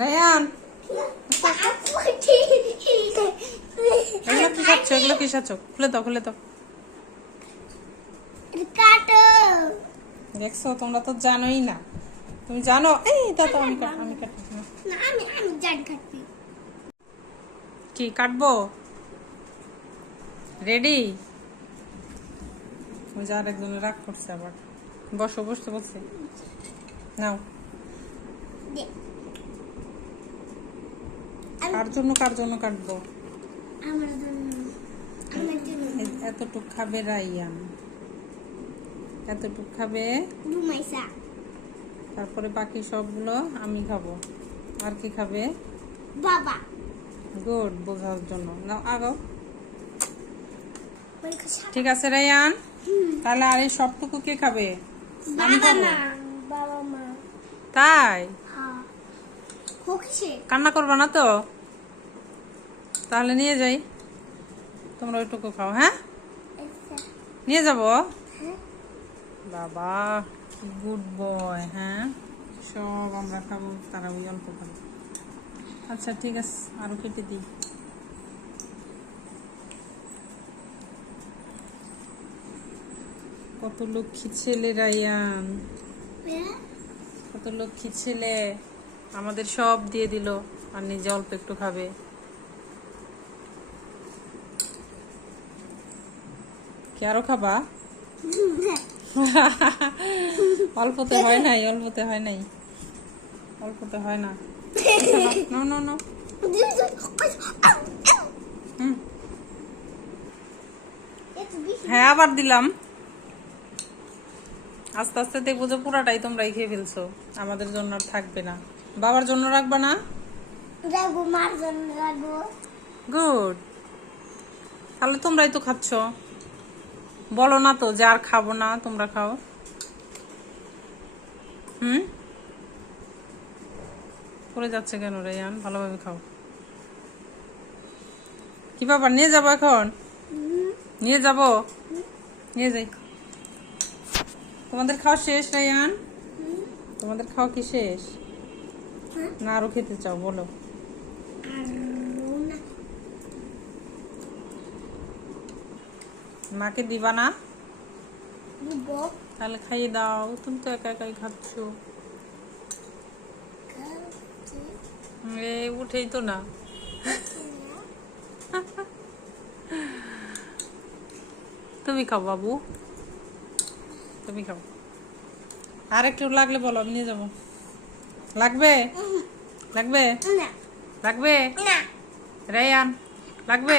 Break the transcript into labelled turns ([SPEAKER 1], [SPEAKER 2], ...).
[SPEAKER 1] Ryan এগুলো কি খাচ্ছ? এগুলো কি খাচ্ছ? খুলে দাও খুলে দাও। দেখছ তোমরা তো জানোই না। তুমি জানো? এই দাদা আমি কাট আমি কাটছি না।
[SPEAKER 2] না আমি আমি জান কাটবি।
[SPEAKER 1] কি কাটবো? রেডি ওই যে আরেকজনে রাগ করছে আবার। বসো বসতে বসে নাও। কার জন্য কার জন্য কাটবো? এতটুক খাবে রাইয়ান। এতটুক খাবে তারপরে বাকি সবগুলো আমি খাব। আর কি খাবে?
[SPEAKER 2] বাবা।
[SPEAKER 1] গুড বোঝার জন্য। নাও আগাও। ঠিক আছে রাইয়ান? তাহলে আর এই সবটুকু কে খাবে? আমি খাব।
[SPEAKER 2] মা বাবা মা।
[SPEAKER 1] তাই?
[SPEAKER 2] হ্যাঁ।
[SPEAKER 1] কান্না করবা না তো? তাহলে নিয়ে যাই। তোমরা ওইটুকু খাও হ্যাঁ? নিয়ে যাব? বাবা গুড বয় হ্যাঁ? সব আমরা খাব, তারা ওই অল্প খাব। আচ্ছা ঠিক আছে, আরও কেটে দিই। কত লক্ষ্মী ছেলে, রায়ান। কত লক্ষ্মী ছেলে। আমাদের সব দিয়ে দিল, আর নিজে অল্প একটু খাবে। কি আরও খাবা? অল্পতে হয় নাই অল্পতে হয় নাই। অল্পতে হয় না। নো নো নো হ্যাঁ আবার দিলাম। আস্তে আস্তে দেখব যে পুরাটাই তোমরাই খেয়ে ফেলছো। আমাদের জন্য আর থাকবে না। বাবার জন্য রাখবা না? গুড। তাহলে তোমরাই তো খাচ্ছ। বলো না তো যে আর খাব না, তোমরা খাও। হুম? পড়ে যাচ্ছে কেন রে রেয়ান ভালোভাবে খাও। কি বাবা নিয়ে যাব এখন? নিয়ে যাব? নিয়ে যাই। তোমাদের খাওয়া শেষ রায়ান তোমাদের খাওয়া কি শেষ? না, আরও খেতে চাও, বলো
[SPEAKER 2] আর না
[SPEAKER 1] মাকে দিবা না? তাহলে খাইয়ে দাও। তুমি তো একা একাই খাচ্ছ। এ উঠেই তো না। তুমি খাও বাবু। তুমি খাও। আর একটু লাগলে বলো আমি নিয়ে যাব। লাগবে? লাগবে? লাগবে? রেয়ান লাগবে?